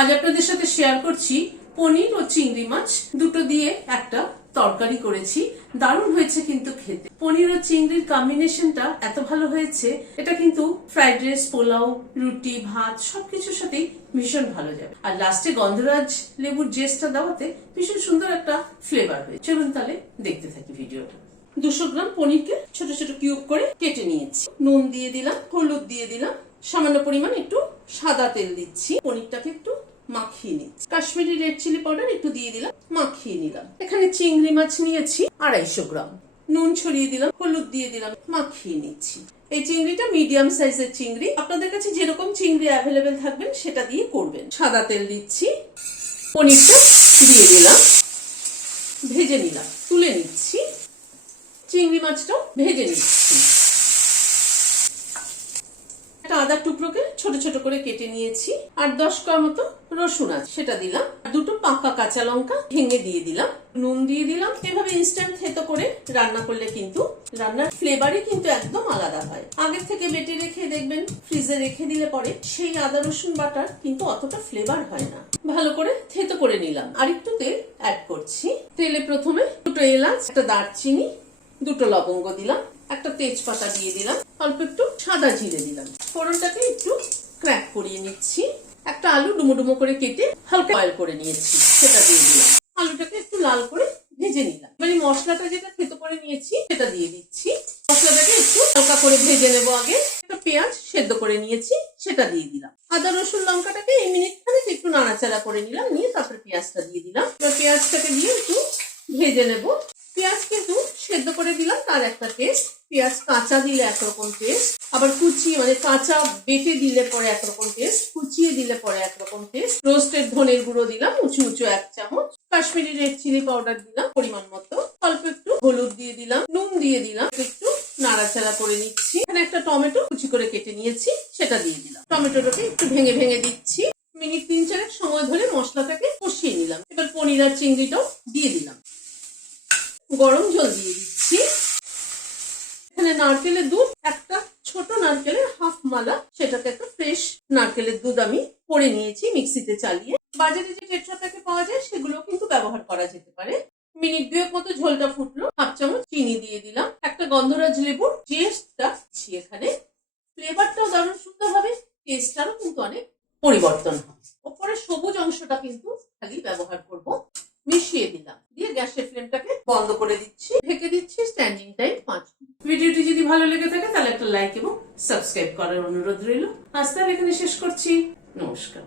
আজ আপনাদের সাথে শেয়ার করছি পনির ও চিংড়ি মাছ দুটো দিয়ে একটা তরকারি করেছি। দারুণ হয়েছে কিন্তু খেতে। পনির ও চিংড়ির কম্বিনেশনটা এত ভালো হয়েছে, এটা কিন্তু ফ্রাইড রাইস, পোলাও, রুটি, ভাত সবকিছুর সাথেই ভীষণ ভালো যাবে। আর লাস্টে গন্ধরাজ লেবুর জেসটা দেওয়াতে ভীষণ সুন্দর একটা ফ্লেভার হয়েছে। চলুন তাহলে দেখতে থাকি ভিডিওটা। 200 গ্রাম পনিরকে ছোট ছোট কিউব করে কেটে নিয়েছি। নুন দিয়ে দিলাম, হলুদ দিয়ে দিলাম, সামান্য পরিমাণ একটু সাদা তেল দিচ্ছি। পনিরটাকে একটু মাখিয়ে নিচ্ছি। কাশ্মীরি রেড চিলি পাউডার একটু দিয়ে দিলাম, মাখিয়ে নিলাম। এখানে চিংড়ি মাছ নিয়েছি 250 গ্রাম। নুন ছড়িয়ে দিলাম, হলুদ দিয়ে দিলাম, মাখিয়ে নিচ্ছি। এই চিংড়িটা মিডিয়াম সাইজের চিংড়ি। আপনাদের কাছে যেরকম চিংড়ি অ্যাভেলেবেল থাকবেন সেটা দিয়ে করবেন। সাদা তেল দিচ্ছি, পনিরটা দিয়ে দিলাম, ভেজে নিলাম, তুলে নিচ্ছি। চিংড়ি মাছটাও ভেজে নিচ্ছি। একটা আদার টুকরোকে ছোট ছোট করে কেটে নিয়েছি। আর 10 কোয়া মতো রসুন আছে, সেটা দিলাম। দুটো পাকা কাঁচা লঙ্কা ভেঙে দিয়ে দিলাম, নুন দিয়ে দিলাম। এভাবে ইনস্ট্যান্ট থেতো করে রান্না করলে কিন্তু রান্নার ফ্লেভারই কিন্তু একদম আলাদা হয়। আগের থেকে বেটে রেখে দেখবেন ফ্রিজে রেখে দিলে পরে সেই আদা রসুন বাটার কিন্তু অতটা ফ্লেভার হয় না। ভালো করে থেতো করে নিলাম। আর একটু তেল অ্যাড করছি। তেলে প্রথমে দুটো এলাচ, একটা দারচিনি, দুটো লবঙ্গ দিলাম, একটা তেজপাতা দিয়ে দিলাম, অল্প একটু সাদা জিরে দিলাম। ফোড়নটাকে একটু ক্র্যাক করিয়ে নিচ্ছি। একটা আলু ডুমো ডুমো করে কেটে হালকা বয়েল করে নিয়েছি, সেটা দিয়ে দিলাম। আলুটাকে একটু লাল করে ভেজে নিলাম। এবারে মশলাটা যেটা থেতো করে নিয়েছি সেটা দিয়ে দিচ্ছি। মশলাটাকে একটু হালকা করে ভেজে নেবো। আগে একটা পেঁয়াজ সেদ্ধ করে নিয়েছি, সেটা দিয়ে দিলাম। আদা রসুন লঙ্কাটাকে এই মিনিট খানেক একটু নাড়াচাড়া করে নিলাম, নিয়ে তারপরে পেঁয়াজটা দিয়ে দিলাম। এবার পেঁয়াজটাকে দিয়ে একটু ভেজে নেবো। পেঁয়াজ কিন্তু সেদ্ধ করে দিলাম, তার একটা টেস্ট। পেঁয়াজ কাঁচা দিলে একরকম টেস্ট, আবার কুচিয়ে মানে কাঁচা বেটে দিলে পরে একরকম টেস্ট, কুচিয়ে দিলে পরে একরকম টেস্ট। রোস্টেড ধনের গুঁড়ো দিলাম উঁচু উঁচু 1 চামচ, কাশ্মীরি রেড চিলি পাউডার দিলাম পরিমাণ মতো, অল্প একটু হলুদ দিয়ে দিলাম, নুন দিয়ে দিলাম, একটু নাড়াচাড়া করে নিচ্ছি। এখানে একটা টমেটো কুচি করে কেটে নিয়েছি, সেটা দিয়ে দিলাম। টমেটোটাকে একটু ভেঙে ভেঙে দিচ্ছি। মিনিট 3-4 সময় ধরে মশলাটাকে কষিয়ে নিলাম। এবার পনির আর চিংড়িটাও দিয়ে দিলাম। গরম জল দিয়ে দিচ্ছি। এখানে নারকেলের দুধ, একটা ছোট নারকেলের হাফ মালা, সেটাকে একটা ফ্রেশ নারকেলের দুধ আমি করে নিয়েছি মিক্সিতে চালিয়ে। বাজারে যে টেট্রা প্যাকে পাওয়া যায় সেগুলো কিন্তু ব্যবহার করা যেতে পারে। মিনিট 2 মতো ঝোলটা ফুটলো, হাফ চামচ চিনি দিয়ে দিলাম। একটা গন্ধরাজ লেবুর জেসটা দিচ্ছি এখানে। ফ্লেভারটাও দারুণ সুন্দর হবে, টেস্টটারও কিন্তু অনেক পরিবর্তন হবে। ওপরে সবুজ অংশটা কিন্তু খালি ব্যবহার করব। মিশিয়ে দিলাম, দিয়ে গ্যাসের ফ্লেমটাকে বন্ধ করে দিচ্ছি, ঢেকে দিচ্ছি। Standing time 5 minute. ভিডিওটি যদি ভালো লেগে থাকে তাহলে একটা লাইক এবং সাবস্ক্রাইব করার অনুরোধ রইল। আজ তাহলে এখানে শেষ করছি। নমস্কার।